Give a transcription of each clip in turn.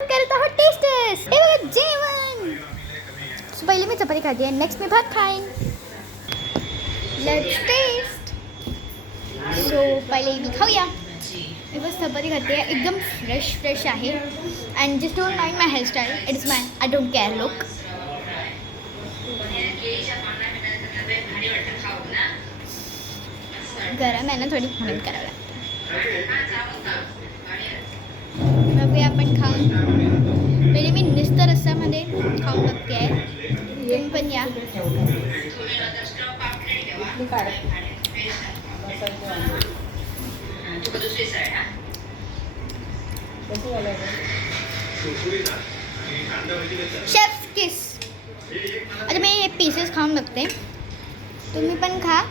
करत आहोत taste taste. हे बघा जेवण. पहिले मी चपाती खाते नेक्स्ट मी भात खाईन. Let's taste. सो पहिले मी खाऊया. मी बस चपाती खाते एकदम फ्रेश आहे. And just don't mind my hairstyle. It's my I don't care look. गरम आहे ना थोडी म्हणून करावं लागतं. बघूया आपण खाऊन. पहिले मी नुसतं रस्स्यामध्ये खाऊन बघते आहे. तुम्ही पण या. शेफ्स किस. आता मी हे पीसेस खाऊन बघते. तुम्ही पण खा.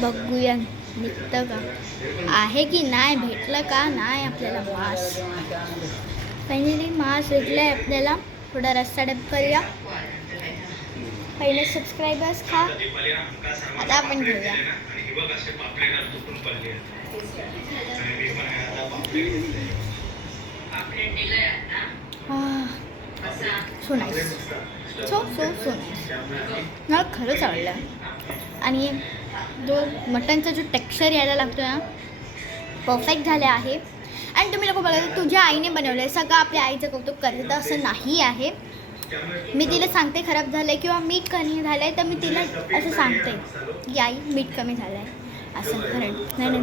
बघूया निघतं का आहे की नाही. भेटलं का नाही आपल्याला मांस. फायनली मांस भेटलं आहे आपल्याला. थोडा रस्सा डब करूया. पहिले सबस्क्रायबर्स खा. आता आपण घेऊया. So nice. So nice. मला खरंच आवडलं. आणि जो मटनचा जो टेक्स्चर यायला लागतो ना परफेक्ट झाले आहे. आणि तुम्ही लोक बघा तुझ्या आईने बनवलं आहे. सगळं आपल्या आईचं कौतुक करतं असं नाही आहे. मी तिला सांगते खराब झालं आहे किंवा मीठ कमी झालं आहे तर मी तिला असं सांगते की आई मीठ कमी झालं आहे असं खरं नाही.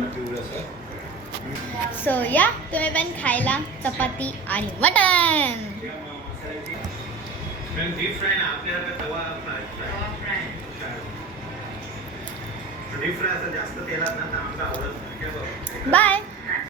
सो या तुम्ही पण खायला चपाती आणि मटन. बाय.